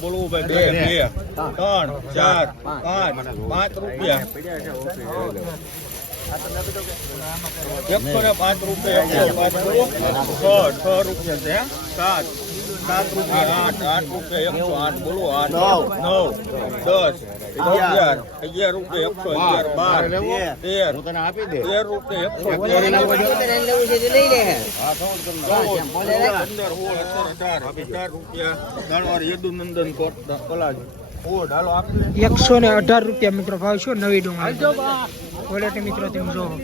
બોલવું ભાઈ 2 3 4 5 રૂપિયા 105 રૂપિયા 6 રૂપિયા 7 રૂપિયા 8 રૂપિયા 108 બોલો 8 9 10 11 રૂપિયા 111 12 118 રૂપિયા મિત્રો ભાવ છે નવી ડુંગળી ક્વોલિટી મિત્રો તમે જો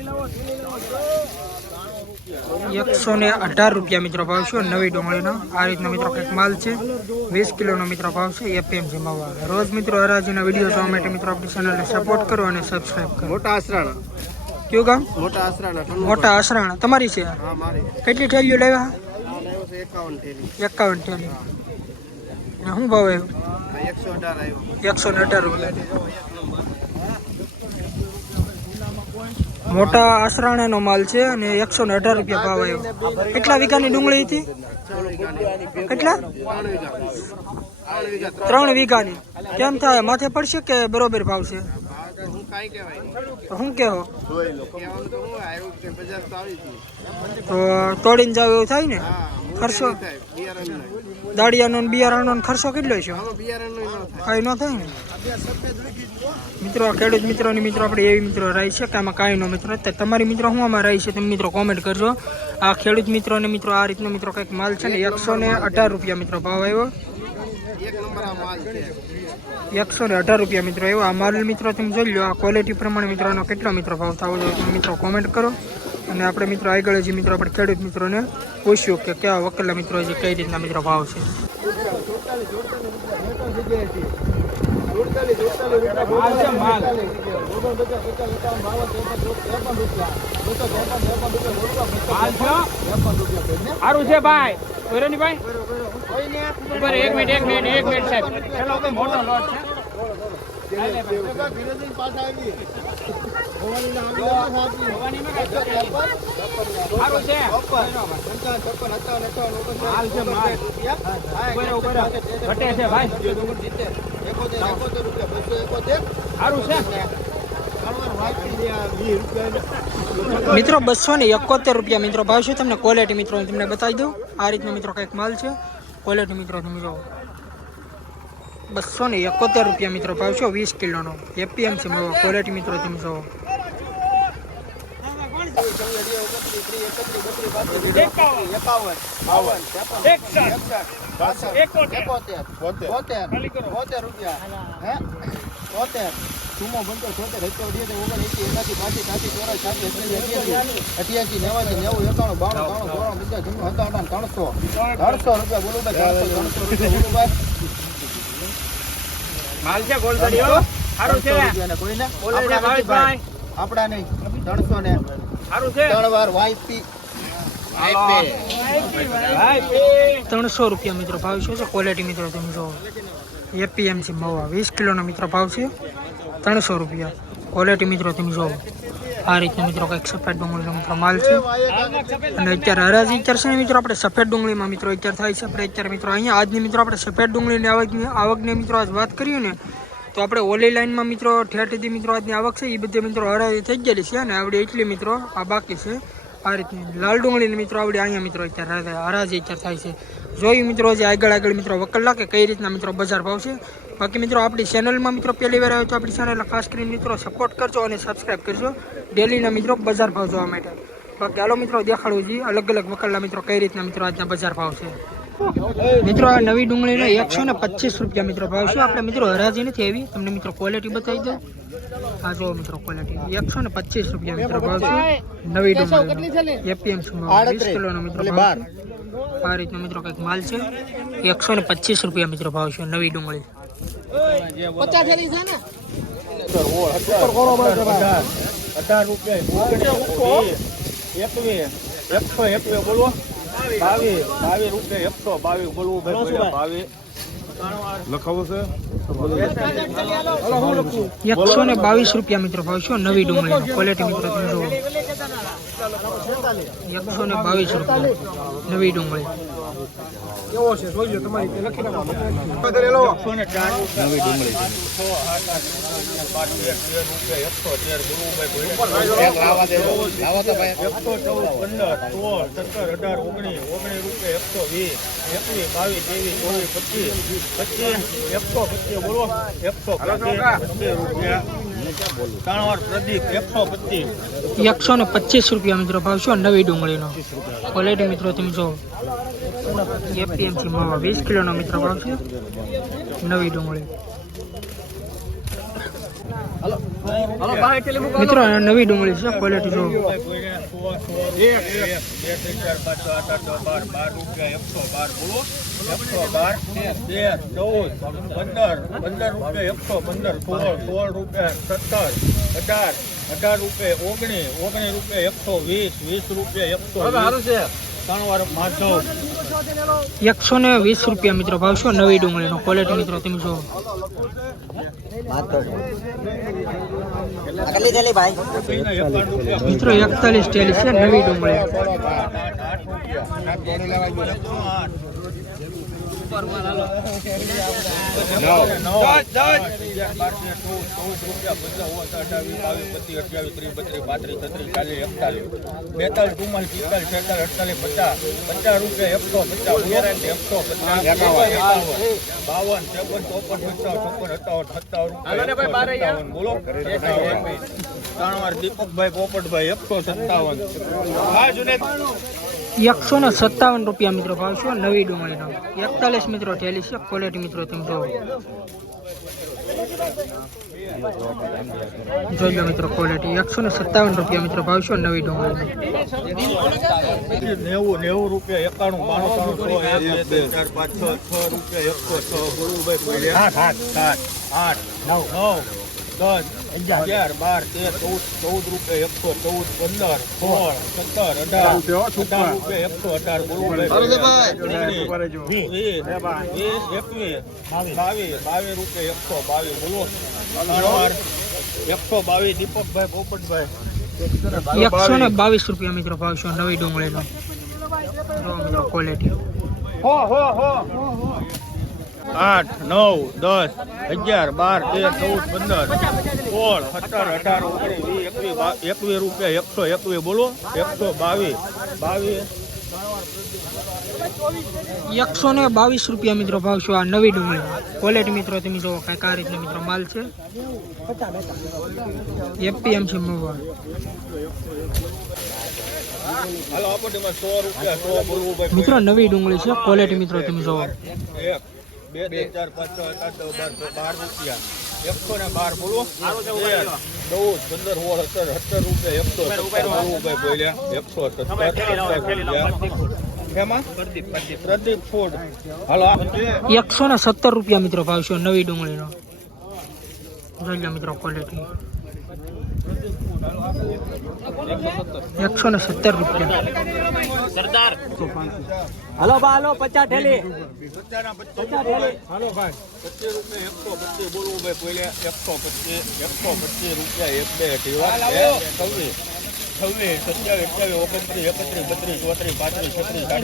118 રૂપિયા મિત્રો ભાવ છે નવી ડુંગળીનો આ રીતનો મિત્રો કંઈક માલ છે 20 કિલોનો મિત્રો ભાવ છે એપીએમસી મવા રોજ મિત્રો હરાજીના વિડીયો જોવા માટે મિત્રો આપણી ચેનલને સપોર્ટ કરો અને સબસ્ક્રાઇબ કરો મોટા આસરાણા કયું ગામ મોટા આસરાણા તમારી છે કેટલી થેલીઓ લાવ્યા 51 થેલી શું ભાવ આવ્યો 118 રૂપિયા મોટા આસરાણાનો માલ છે અને 118 રૂપિયા ભાવ આવ્યો કેટલા વીઘાની ડુંગળી હતી કેટલા 3 વીઘાની કેમ થાય માથે પડશે કે બરોબર ભાવ છે શું કેવો તો તોડીને જાવ એવું થાય ને ખર્ચો દાળિયાનો બિયારણનો ખર્ચો કેટલો છે કાંઈ ન થાય ને મિત્રો ખેડૂત મિત્રોની મિત્રો આપણે એવી મિત્રો રહી છે કે આમાં કાંઈ નો મિત્રો તમારી મિત્રો શું આમાં રહી છે તમે મિત્રો કોમેન્ટ કરજો આ ખેડૂત મિત્રોને મિત્રો આ રીતનો મિત્રો કંઈક માલ છે ને 118 રૂપિયા મિત્રો ભાવ આવ્યો 118 રૂપિયા મિત્રો આવ્યો આ માલ મિત્રો તમે જોઈ લો આ ક્વોલિટી પ્રમાણે મિત્રોનો કેટલો મિત્રો ભાવ થવો જોઈએ તમે મિત્રો કોમેન્ટ કરો અને આપણે મિત્રો આગળ જે મિત્રો આપણે ખેડૂત મિત્રોને પૂછ્યું કે કેવા વકલા મિત્રો છે કઈ રીતના મિત્રો ભાવ છે સારું છે ભાઈ ભાઈ 1 મિનિટ સાહેબ ચલો મોટો લોટ છે મિત્રો 271 રૂપિયા મિત્રો ભાવ છે તમને ક્વોલિટી મિત્રો તમને બતાવી દઉં આ રીતનો મિત્રો કંઈક માલ છે ક્વોલિટી મિત્રો તમે જો 271 રૂપિયા મિત્રો ભાવ છે 20 કિલોનો એપીએમસી ક્વોલિટી મિત્રો તમે જો સુમો બંધો 76 88 રૂપિયા બોલું ભાઈ માલ છે ગોલગડીઓ સારું છે કોઈને આપડા નહીં 300 ને સારું છે 3 વાર વાઈપી 300 રૂપિયા મિત્રો ભાવ છે ક્વોલિટી મિત્રો તમે જો એપીએમસી મવા 20 કિલોનો મિત્રો ભાવ છે 300 રૂપિયા ક્વોલિટી મિત્રો તમે જો આ રીતનો મિત્રો કંઈક સફેદ ડુંગળીનો મિત્રો માલ છે અને અત્યારે હરાજી અત્યારે છે મિત્રો આપણે સફેદ ડુંગળીમાં મિત્રો અત્યારે થાય છે આપણે અત્યારે મિત્રો અહીંયા આજની મિત્રો આપણે સફેદ ડુંગળીની આવકની મિત્રો આજ વાત કરીએ ને તો આપણે ઓલી લાઈનમાં મિત્રો ઠેઠથી મિત્રો આજની આવક છે એ બધી મિત્રો હરાજી થઈ ગયેલી છે અને આવડે એટલી મિત્રો આ બાકી છે આ રીતની લાલ ડુંગળીની મિત્રો આવડે અહીંયા મિત્રો અત્યારે હરાજી અત્યારે થાય છે જોયું મિત્રો જે આગળ મિત્રો વકલા કે કઈ રીતના મિત્રો બજાર ભાવ છે બાકી મિત્રો આપણી ચેનલમાં મિત્રો પહેલી વાર આવે તો આપણી ચેનલ ખાસ કરીને મિત્રો સપોર્ટ કરજો અને સબસ્ક્રાઈબ કરજો ડેલીના મિત્રો બજાર ભાવ જોવા માટે બાકી હાલો મિત્રો દેખાડવું જોઈએ અલગ અલગ વકલા મિત્રો કઈ રીતના મિત્રો આજના બજાર ભાવ છે મિત્રો આ નવી ડુંગળીનો 125 રૂપિયા મિત્રો ભાવ છે આપણે મિત્રો હરાજી નથી આવી તમને મિત્રો ક્વોલિટી બતાવી દઉં આ જો મિત્રો ક્વોલિટી 125 રૂપિયા મિત્રો ભાવ છે નવી ડુંગળી એપીએમસી 20 કિલોનો મિત્રો ભાવ છે આ રીતનો મિત્રો કંઈક માલ છે 125 રૂપિયા મિત્રો ભાવ છે નવી ડુંગળી 50 થેલી છે ને 18 રૂપિયા બોલવો 22 રૂપિયા 122 બોલવું ભાઈ 22 લખાવો છે 122 રૂપિયા મિત્રો ભાવ છે નવી ડુંગળીનો ક્વોલિટી મિત્રો તમે જુઓ 122 રૂપિયા નવી ડુંગળી કેવો છે જોઈ લો તમારી તે લખી નાખો 104 નવી ડુંગળી લાવા દેજો લાવો તો ભાઈ 114 15 16 17 18 19 20 21 22 23 24 25 25 125 બોલો 125 કાણવર પ્રદીપ 125 125 રૂપિયા મિત્રો ભાવ છે નવી ડુંગળીનો ક્વોલિટી મિત્રો તમે જુઓ એપીએમસી માવા 20 કિલોનો મિત્રો ભાવ છે નવી ડુંગળી મિત્રો નવી ડુંગળી છે ક્વોલિટી જુઓ 120 રૂપિયા મિત્રો ભાવ છે નવી ડુંગળીનો ક્વોલિટી મિત્રો તમે જુઓ મિત્રો 41 સ્ટેલી છે નવી ડુંગળી દીપકભાઈ પોપટભાઈ 157 રૂપિયા મિત્રો ભાવ છે નવી ડુંગળીનો 41 મિત્રો થેલી છે ક્વોલિટી મિત્રો તમે જુઓ જોઈ લો મિત્રો ક્વોલિટી 157 રૂપિયા મિત્રો ભાવ છે નવી ડુંગળીનો 90 રૂપિયા 122 દીપકભાઈ પોપટભાઈ 122 રૂપિયા મિત્રો ભાવ છે નવી ડુંગળીનો મિત્રો ક્વોલિટી 8 9 10 11 12 13 14 15 16 17 18 19 20 21 બોલો 122 122 રૂપિયા મિત્રો ભાવ છે આ નવી ડુંગળી ક્વોલિટી મિત્રો તમે જુઓ કઈક આ રીતનો મિત્રો માલ છે એપીએમસી મવા મિત્રો નવી ડુંગળી છે ક્વોલિટી મિત્રો તમે જુઓ 2 3 4 5 6 8 9 10 12 બોલો 14 પ્રદીપ ફૂડ હાલો 170 રૂપિયા મિત્રો ભાવ છે નવી ડુંગળીનો જોઈ લો મિત્રો ક્વોલિટી 170 રૂપિયા સરદાર હાલો બા હાલો 50 ઠેલી 50 હાલો ભાઈ 25 રૂપિયા 125 બોલવું ભાઈ પહેલે 125 રૂપિયા 1 2 26 27 28 29 30 31 32 33 34 35 36 37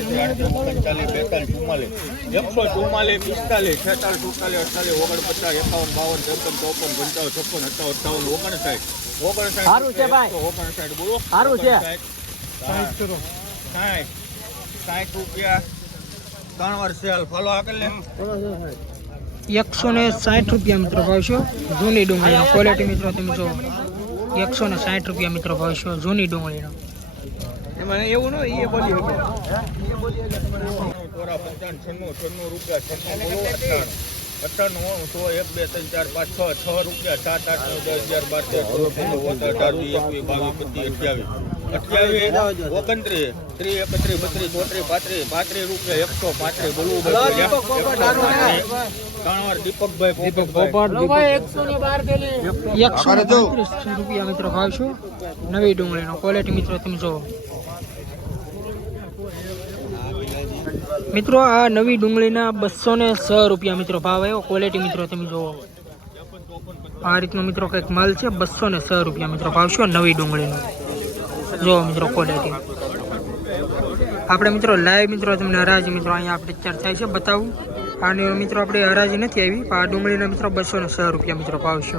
38 સારું છે ભાઈ બોલો સારું છે 60 રૂપિયા 3 વર્ષ ફોલો આગળ લે 160 રૂપિયા મિત્રો ભાવ છે જૂની ડુંગળીનો ક્વોલિટી મિત્રો તમે જુઓ 160 રૂપિયા મિત્રો ભાવ છે જૂની ડુંગળીનો એમાં એવું ન એ બોલી થોડા 95 96 રૂપિયા 98 1 2 3 4 5 6 રૂપિયા 7 8 9 10 11 12 13 14 15 16 17 18 19 20 21 22 23 31 32 33 34 રૂપિયા 135 બોલવું દીપકભાઈ રૂપિયા મિત્રો ભાવ છે નવી ડુંગળીનો ક્વોલિટી મિત્રો તમે જુઓ મિત્રો આ નવી ડુંગળીના 206 રૂપિયા મિત્રો ભાવ આવ્યો. ક્વોલિટી મિત્રો તમે જુઓ આ રીતનો મિત્રો કંઈક માલ છે. 206 રૂપિયા મિત્રો ભાવ છે નવી ડુંગળીનો. જુઓ મિત્રો ક્વોલિટી. આપણે મિત્રો લાઈવ મિત્રો તમને હરાજી મિત્રો અહીંયા આપણે તૈયાર થાય છે બતાવું. અને મિત્રો આપણે હરાજી નથી આવી પણ આ ડુંગળીના મિત્રો 206 રૂપિયા મિત્રો ભાવ છે.